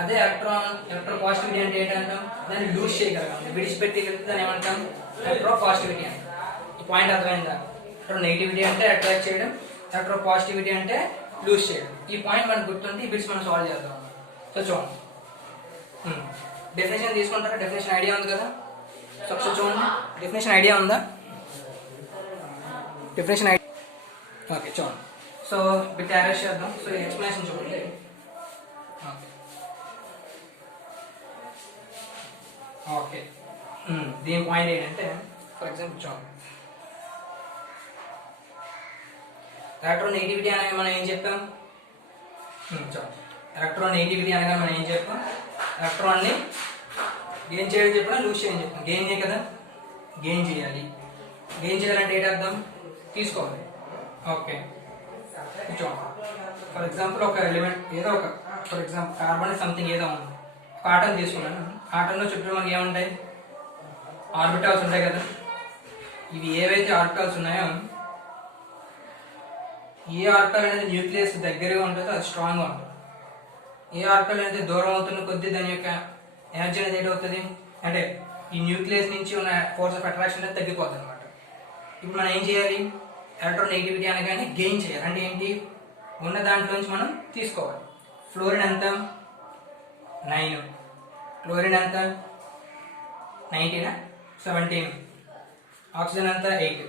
అదే ఎలక్ట్రో పాజిటివిటీ అంటే ఏంటంటాం, దాన్ని లూజ్ చేయగలగాలి, విడిచిపెట్టగలిగితే దాన్ని ఏమంటాం, ఎలక్ట్రో పాజిటివిటీ అంటాం. ఈ పాయింట్ అర్థమైందా, ఎలక్ట్రో నెగిటివిటీ అంటే అట్రాక్ట్ చేయడం, ఎలక్ట్రో పాజిటివిటీ అంటే లూజ్ చేయడం. ఈ పాయింట్ మనకు గుర్తుంటే ఈ బిట్స్ మనం సాల్వ్ చేద్దాం. సో చూడండి, డెఫినేషన్ తీసుకుంటారా, డెఫినేషన్ ఐడియా ఉంది కదా. సో ఒకసారి చూడండి, డెఫినేషన్ ఐడియా ఉందా, డెఫినేషన్ ఐడియా ఓకే చూడండి. సో బిట్ అరేంజ్ చేద్దాం. సో ఎక్స్ప్లెనేషన్ చూడండి. ఓకే దీని పాయింట్ ఏంటంటే ఫర్ ఎగ్జాంపుల్ చూడండి, ఎలక్ట్రో నెగిటివిటీ అనగా మనం ఏం చెప్పాం, చూడండి ఎలక్ట్రాన్ నెగిటివిటీ అనగా మనం ఏం చెప్పాం, ఎలక్ట్రాన్ ని గెయిన్ చేయడం చెప్పినా లూజ్ చేయని చెప్పాం. గెయిన్ చేయ కదా, గెయిన్ చేయాలి. గెయిన్ చేయాలంటే ఏంటి అర్థం, తీసుకోవాలి. ఓకే చూడండి, ఫర్ ఎగ్జాంపుల్ ఒక ఎలిమెంట్ ఏదో ఒక ఫర్ ఎగ్జాంపుల్ కార్బన్ సంథింగ్ ఏదో ఉంది, ఒక ఆటం తీసుకున్నాను. ఆటంలో చుట్టూ మనకి ఏముంటాయి, ఆర్బిటాల్స్ ఉంటాయి కదా. ఇవి ఏవైతే ఆర్బిటాల్స్ ఉన్నాయో ఏ ఆర్బిటాల్ అనేది న్యూక్లియస్ దగ్గరగా ఉంటుందో అది స్ట్రాంగ్గా ఉంటుంది. ఏ ఆర్బిటాల్ అనేది దూరం అవుతున్న కొద్దీ దాని యొక్క ఎనర్జీ అనేది ఏంటవుతుంది అంటే ఈ న్యూక్లియస్ నుంచి ఉన్న ఫోర్స్ ఆఫ్ అట్రాక్షన్ అనేది తగ్గిపోతుంది అనమాట. ఇప్పుడు మనం ఏం చేయాలి, ఎలక్ట్రో నెగిటివిటీ అనగానే గెయిన్ చేయాలి. అంటే ఏంటి, ఉన్న దాంట్లోంచి మనం తీసుకోవాలి. ఫ్లోరిన్ ఎంత 9, క్లోరిన్ ఎంత 19, 17, ఆక్సిజన్ ఎంత 8,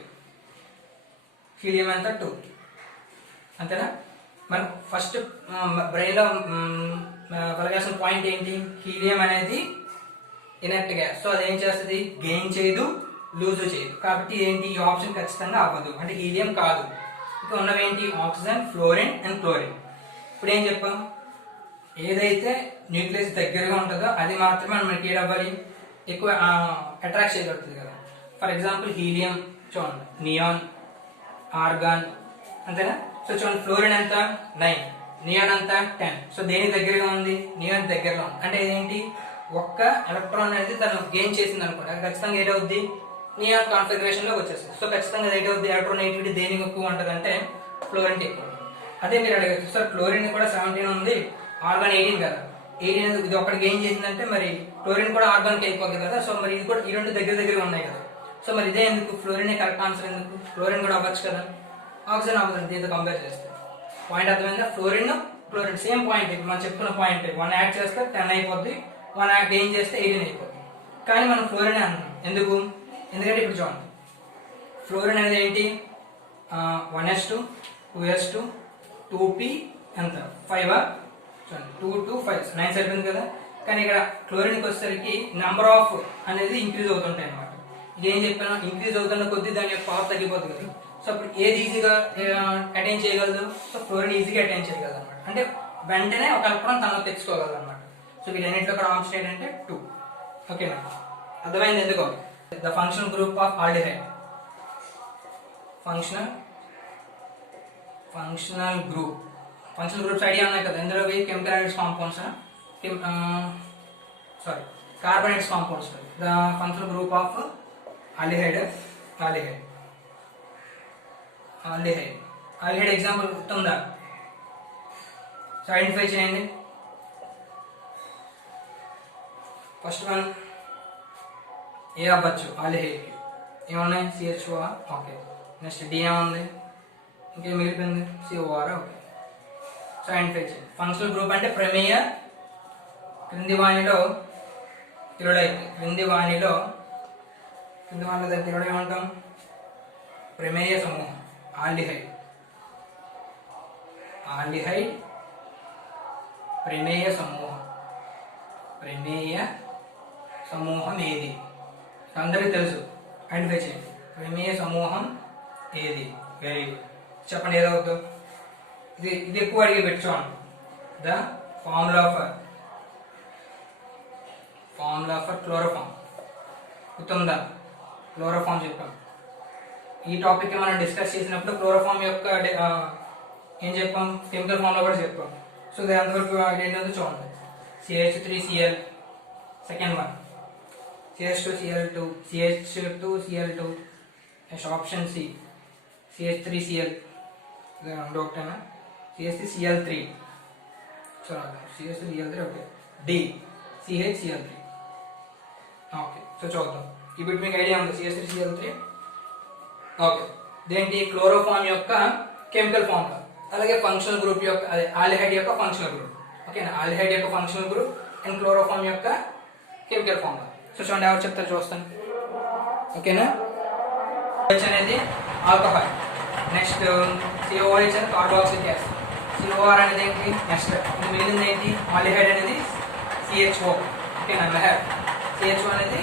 హీలియం ఎంత 2, అంతేనా. మనం ఫస్ట్ బ్రెయిన్లో కలగాల్సిన పాయింట్ ఏంటి, హీలియం అనేది ఇనర్ట్ గ్యాస్. సో అది ఏం చేస్తుంది, గెయిన్ చేయదు, లూజ్ చేయదు. కాబట్టి ఏంటి, ఈ ఆప్షన్ ఖచ్చితంగా అవ్వదు, అంటే హీలియం కాదు. ఇంకా ఉన్నవి ఏంటి, ఆక్సిజన్, ఫ్లోరిన్ అండ్ క్లోరిన్. ఇప్పుడు ఏం చెప్పాం, ఏదైతే న్యూక్లియస్ దగ్గరగా ఉంటుందో అది మాత్రమే మనకి ఏడవ్వాలి, ఎక్కువ అట్రాక్ట్ చేయగలుగుతుంది కదా. ఫర్ ఎగ్జాంపుల్ హీలియం చూడండి, నియాన్, ఆర్గాన్, అంతేనా. సో చూడండి, ఫ్లోరిన్ ఎంత 9, నియాన్ అంతా 10. సో దేని దగ్గరగా ఉంది, నియాన్ దగ్గరలో ఉంది. అంటే ఏంటి, ఒక్క ఎలక్ట్రాన్ అనేది తను గెయిన్ చేసింది అనుకోండి, అది ఖచ్చితంగా ఏటవుద్ది, నియాన్ కాన్ఫిగరేషన్ లోకి వచ్చేస్తుంది. సో ఖచ్చితంగా ఏటవుద్ది, ఎలక్ట్రాన్ నెగిటివిటీ దేనికి ఎక్కువ ఉంటుంది అంటే ఫ్లోరిన్ ఎక్కువ. అదే మీరు అడగచ్చు, సార్ క్లోరిన్ కూడా 17 ఉంది, ఆర్గాన్ 18 కదా. 18 ఇది ఒకటి గెయిన్ చేసిందంటే మరి క్లోరిన్ కూడా ఆర్గాన్కి అయిపోతుంది కదా. సో మరి ఇది కూడా ఈ రెండు దగ్గర ఉన్నాయి కదా. సో మరి ఇదే ఎందుకు, ఫ్లోరిన్ కరెక్ట్ ఆన్సర్ ఎందుకు, ఫ్లోరిన్ కూడా అవ్వచ్చు కదా, ఆక్సిజన్ అవ్వదు దీంతో కంపేర్ చేస్తే. పాయింట్ అర్థమైందా, ఫ్లోరిన్ క్లోరిన్ సేమ్ పాయింట్. ఇప్పుడు మనం చెప్పుకున్న పాయింట్ 1 యాడ్ చేస్తే 10 అయిపోద్ది, 1 యాడ్ గెయిన్ చేస్తే 18 అయిపోద్ది. కానీ మనం ఫ్లోరిన్ అంటున్నాం ఎందుకు, ఎందుకంటే ఇప్పుడు చూడండి, ఫ్లోరిన్ అనేది ఏంటి, 1s2 2s2 2p ఎంత 5 చూడండి, 2 2 5 9 సరిపోయింది కదా. కానీ ఇక్కడ క్లోరిన్కి వచ్చేసరికి నెంబర్ ఆఫ్ అనేది ఇంక్రీజ్ అవుతుంటాయి అనమాట. ఇదేం చెప్పాను, ఇంక్రీజ్ అవుతున్న కొద్దీ దాని యొక్క పవర్ తగ్గిపోతుంది కదా. సో అప్పుడు ఏది ఈజీగా అటైన్ చేయగలదు, సో ఫ్లోరిన్ ఈజీగా అటైన్ చేయగలదు అనమాట. అంటే వెంటనే ఒక ఎలక్ట్రాన్ తనలో తెచ్చుకోగలదు అనమాట. సో వీటన్నింటిలో కూడా ఆప్షన్ ఏంటంటే 2. ఓకేనా, అర్థమైంది ఎందుకో. The functional group of aldehyde. Functional groups idea ఉన్నాయి కదా, ఇందులో chemical identity compounds, carbonates compounds. The functional group of aldehyde example గుర్తుందా? సో ఐడెంటిఫై చేయండి. ఫస్ట్ వన్ ఏ అవ్వచ్చు ఆల్డిహైడ్కి, ఏమున్నాయి? CHO. ఓకే. నెక్స్ట్ D ఏముంది? ఇంకేం మిగిలిపోయింది? COR. ఓకే. సో ఐడెంటిఫై చేయండి. ఫంక్షనల్ గ్రూప్ అంటే ప్రమేయ క్రింది వాణిలో తిరుడ ఏమంటాం? ప్రమేయ సమూహం. ఆల్డిహైడ్ ప్రమేయ సమూహం ఏది? అందరికీ తెలుసు. ఐడెంటిఫై చేయండి. ప్రమేయ సమూహం ఏది? Very good. చెప్పండి ఏదవుతుందో. ఇది ఎక్కువ అడిగి పెట్టుకోండి. The formula for chloroform. గుర్తుందా? క్లోరోఫామ్ చెప్పాం. ఈ టాపిక్ మనం డిస్కస్ చేసినప్పుడు క్లోరోఫామ్ యొక్క ఏం చెప్పాం? కెమికల్ ఫామ్ లో కూడా చెప్పాం. సో దాని అంతవరకు ఐడియా చూడండి. CH3Cl, second one CH2Cl2, CH2Cl2, next option C CH3Cl, ఒకటేనా? CH3Cl3, CH3Cl3. Okay. D CHCl3. Okay. So చూద్దాం. ఇప్పుడు మీకు ఐడియా ఉంది CH3Cl3. ఓకే. దేంటి? క్లోరోఫామ్ యొక్క కెమికల్ ఫార్ములా. అలాగే ఫంక్షనల్ గ్రూప్ యొక్క, అదే ఆల్డిహైడ్ యొక్క ఫంక్షనల్ గ్రూప్. ఓకేనా? ఆల్డిహైడ్ యొక్క ఫంక్షనల్ గ్రూప్ అండ్ క్లోరోఫామ్ యొక్క కెమికల్ ఫార్ములా. సో చూడండి, ఎవరు చెప్తారు చూస్తాను. ఓకేనా? OH అనేది ఆల్కహాల్. నెక్స్ట్ COOH అనేది కార్బాక్సిలిక్ యాసిడ్. COR అనేది ఏంటి? నెక్స్ట్ ఇది మిగిలింది ఏంటి? ఆల్డిహైడ్ అనేది CHO. ఓకేనా? CHO అనేది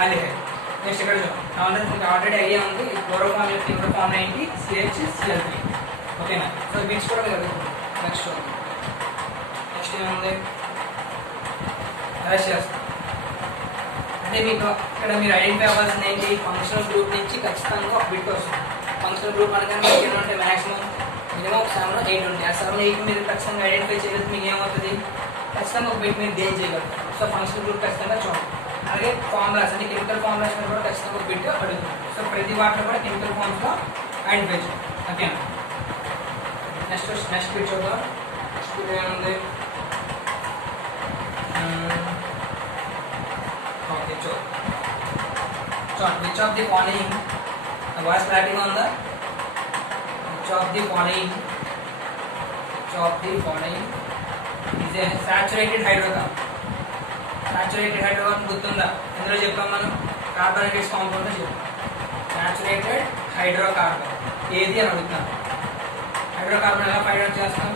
ఆల్డిహైడ్. నెక్స్ట్ ఇక్కడ చూడండి, మీకు ఆల్రెడీ ఐడియా ఉంది. ఈ క్లోరోఫామ్ యొక్క కెమికల్ ఫార్మ్ ఏంటి? CHCl3. ఓకేనా? సో బిట్స్ కూడా మీరు నెక్స్ట్ ఏముంది? అరెస్ట్ చేస్తాం. అంటే మీకు ఇక్కడ మీరు ఐడెంటిఫై అవ్వాల్సింది ఏంటి? ఫంక్షనల్ గ్రూప్ నుంచి ఖచ్చితంగా ఒక బిట్ వస్తుంది. ఫంక్షనల్ గ్రూప్ అనగానే మీకు ఎన్ని ఉంటాయి? మ్యాక్సిమం మినిమం 7 or 8 ఉంటాయి. ఆ 7 or 8 మీరు ఖచ్చితంగా ఐడెంటిఫై చేయలేదు, మీకు ఏమవుతుంది? ఖచ్చితంగా ఒక బిట్ మీరు గెయిన్ చేయగలరు. సో ఫంక్షనల్ గ్రూప్ ఖచ్చితంగా చూడండి. అలాగే ఫార్ములాస్ అంటే కెమికల్ ఫార్ములాస్ కూడా ఖచ్చితంగా ఒక బిట్ అడుగుతుంది. సో ప్రతి వాటిలో కూడా కెమికల్ ఫార్మ్స్లో ఐడెంటిఫై చేయండి. ఓకేనా? నెక్స్ట్ బిట్ చూద్దాం. నెక్స్ట్ బిట్ ఏముంది? ఓకే. చూడండి. Which of the following, voice క్లారిటీగా ఉందా? Which of the following is a saturated hydrocarbon. Saturated hydrocarbon గుర్తుందా? ఎందులో చెప్పాం మనం? కార్బోనేటెడ్ కాంపౌండ్ చెప్పాం. సాచురేటెడ్ హైడ్రోకార్బన్ ఏది అని అడుగుతున్నాం. హైడ్రోకార్బన్ ఎలా ఫైండ్ అవుట్ చేస్తాం?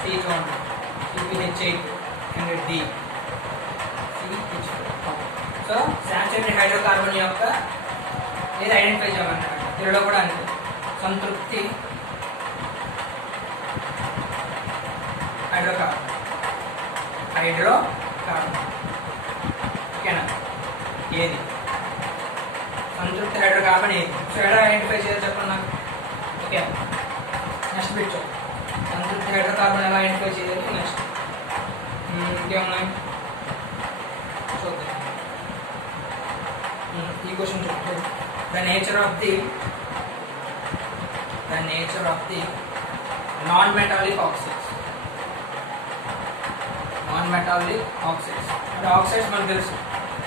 C చూడండి, CpH8 and D, CH4. So saturated hydrocarbon యొక్క ఏది ఐడెంటిఫై చేయమంటారు? దీనిలో కూడా అంతే. సంతృప్తి హైడ్రోకార్బన్. ఓకేనా? ఏది సంతృప్తి హైడ్రోకార్బన్ ఏది? సో ఎలా ఐడెంటిఫై చేయాలి చెప్పండి నాకు. ఓకే. నెక్స్ట్ బిట్ చూడండి. సంతృప్తి హైడ్రోకార్బన్ ఎలా ఐడెంటిఫై చేయాలి? నెక్స్ట్ ఇంకేమున్నాయి చూద్దాం. ఈ క్వశ్చన్ చూడండి. The nature of the non metallic oxides. అంటే ఆక్సైడ్స్ మనకు తెలుసు.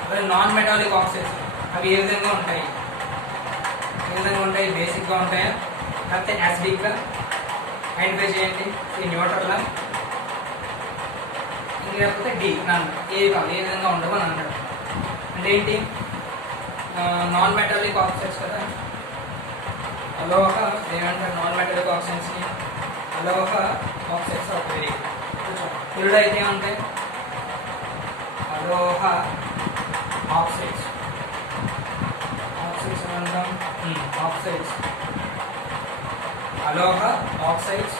అదే నాన్ మెటాలిక్ ఆక్సైడ్స్ అవి ఏ విధంగా ఉంటాయి? బేసిక్గా ఉంటాయా లేకపోతే యాసిడిక్గా? ఐడెంటిఫై చేయండి. ఈ న్యూట్రల్ లేకపోతే D నన్. ఏ విధంగా ఉండవు అని అంటారు. అంటే ఏంటి? నాన్ మెటాలిక్ ఆక్సైడ్స్ కదా. అలోహ ఏమంటారు? నాన్ మెటాలిక్ ఆక్సైడ్స్ని అలోహ ఆక్సైడ్స్ ఆఫ్ వెరీ ఫుల్డ్ అయితే ఏమంటాయి? అలోహ ఆక్సైడ్స్ ఏమంటాం? ఆక్సైడ్స్. అలోహ ఆక్సైడ్స్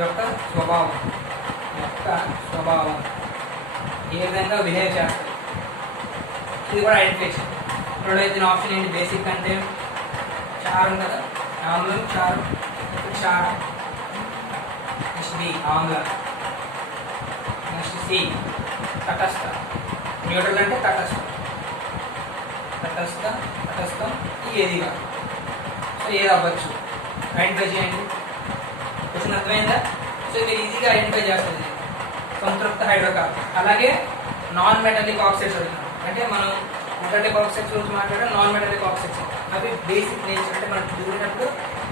యొక్క స్వభావం యొక్క స్వభావం ఏ విధంగా బిహేవ్ చేస్తాయి ఇది కూడా ఐడెంటిఫికేషన్. ఇప్పుడు దీని ఆప్షన్ ఏంటి? బేసిక్ అంటే క్షారం కదా, ఆమ్లం క్షారం, క్షారం. నెక్స్ట్ బి ఆమ్ల, నెక్స్ట్ సి తటస్థ, న్యూట్రల్ అంటే తటస్థ, తటస్థ తటస్థం ఏది కాదు. సో ఏది అవ్వచ్చు ఐడెంటిఫై చేయండి. క్వశ్చన్ అర్థమైందా? సో ఇది ఈజీగా ఐడెంటిఫై చేస్తుంది సంతృప్త హైడ్రోకార్బన్. అలాగే నాన్ మెటాలిక్ ఆక్సైడ్స్ అడుగుతున్నాం అంటే మనం మెటాలిక్ ఆక్సైడ్స్ గురించి మాట్లాడడం, నాన్ మెటాలిక్ ఆక్సైడ్స్ అవి బేసిక్ నేచర్ అంటే మనం చూసినప్పుడు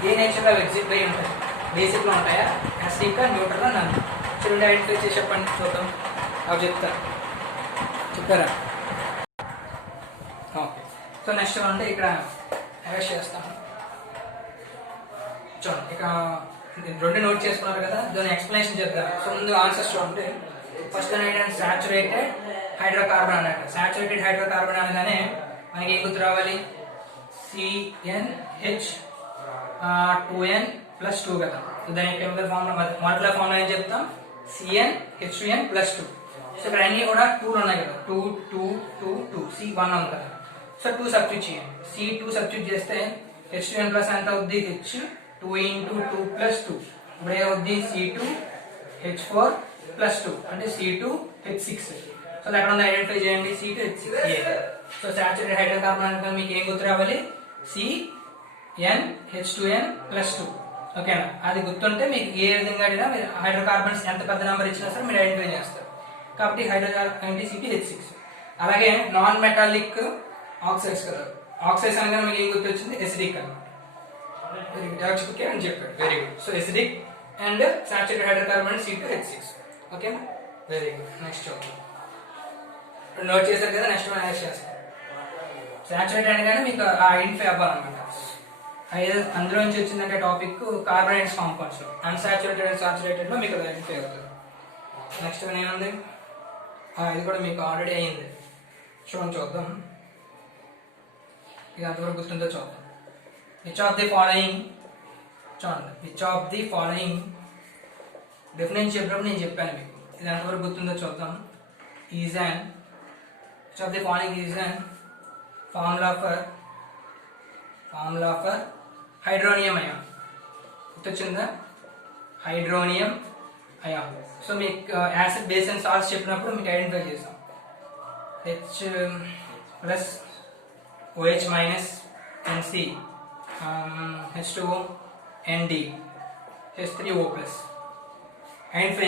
ఏ నేచర్లో అవి ఎగ్జిట్ అయ్యి ఉంటాయి, బేసిక్లో ఉంటాయా, యాసిడిక్ న్యూట్రల్ నన్ను చూడండి. ఐడెంటిఫై చేసి చెప్పండి చూద్దాం. అవి చెప్తారా? ఓకే. సో నెక్స్ట్ అంటే ఇక్కడ అరెస్ట్ చేస్తాను చూడండి. ఇక రెండు నోట్ చేసుకున్నారు కదా, దాని ఎక్స్ప్లెనేషన్ చెప్తాను. సో ముందు ఆన్సర్స్ చూడండి. ఫస్ట్ ఏంటంటే సాచురేటెడ్ హైడ్రోకార్బన్ అన్నట్టు. సాచురేటెడ్ హైడ్రోకార్బన్ అనగానే మనకి ఏం గుర్తు రావాలి? CnH2n+2 కదా. సో దాని కెమికల్ ఫార్ములా మాలిక్యులర్ ఫార్ములా ఏం చెప్తాం? CnH2n+2. సో ఇక్కడ అన్ని కూడా 2 ఉన్నాయి కదా, 2 2 2 2 C1 ఉంది కదా. సో 2 సబ్స్టిట్యూట్ చేయండి. C2 సబ్స్టిట్యూట్ చేస్తే H2n+ ఎంత అవుద్ది? H2 × 2 + 2. ఇప్పుడు ఏమవుద్ది? C2H4+2 అంటే C2H6. సో ఎక్కడ ఉంది ఐడెంటిఫై చేయండి. C2H6. సో సాచురేటెడ్ హైడ్రోకార్బన్ అంటే మీకు ఏం గుర్తు రావాలి? CnH2n+2. ఓకేనా? అది గుర్తుంటే మీకు ఏ విధంగా అడిగినా మీరు హైడ్రోకార్బన్స్ ఎంత పెద్ద నెంబర్ ఇచ్చినా సరే మీరు ఐడెంటిఫై చేస్తారు. కాబట్టి హైడ్రోకార్బన్ C2H6. అలాగే నాన్ మెటాలిక్ ఆక్సైడ్స్ కదా, ఆక్సైడ్స్ అనగానే మీకు ఏం గుర్తు వచ్చింది? ఎసిడిక్ అన్నమాట. వెరీ గుడ్, ఓకే అని చెప్పాడు. Very good. So acidic and saturated hydrocarbon C2H6. Okay, very good. Next చూద్దాం. నోట్ చేశారు కదా, నెక్స్ట్ వన్ యాడ్ చేస్తాం. సాచురేటెడ్ అనగానే మీకు ఐడెంటిఫై అవ్వాలన్నమాట. అందులో నుంచి వచ్చిందంటే topic carbonates compounds. Unsaturated and saturated లో మీకు ఐడెంటిఫై అవుతుంది. నెక్స్ట్ వన్ ఏముంది? ఇది కూడా మీకు ఆల్రెడీ అయ్యింది. చూద్దాం ఇది అంతవరకు గుర్తుందో చూద్దాం. విచ్ ఆఫ్ ది ఫాలోయింగ్ చూడండి. Which of the following definition చెప్పినప్పుడు నేను చెప్పాను మీకు. ఇది ఎంతవరకు గుర్తుందో చూద్దాం. Is an which of the following is an formula for hydronium ion. గుర్తొచ్చిందా? Hydronium ion. సో మీకు యాసిడ్ బేస్ అండ్ సాల్ట్స్ చెప్పినప్పుడు మీకు ఐడెంటిఫై చేసాం. H+OH- NC, H2O ND, H3O+. Identify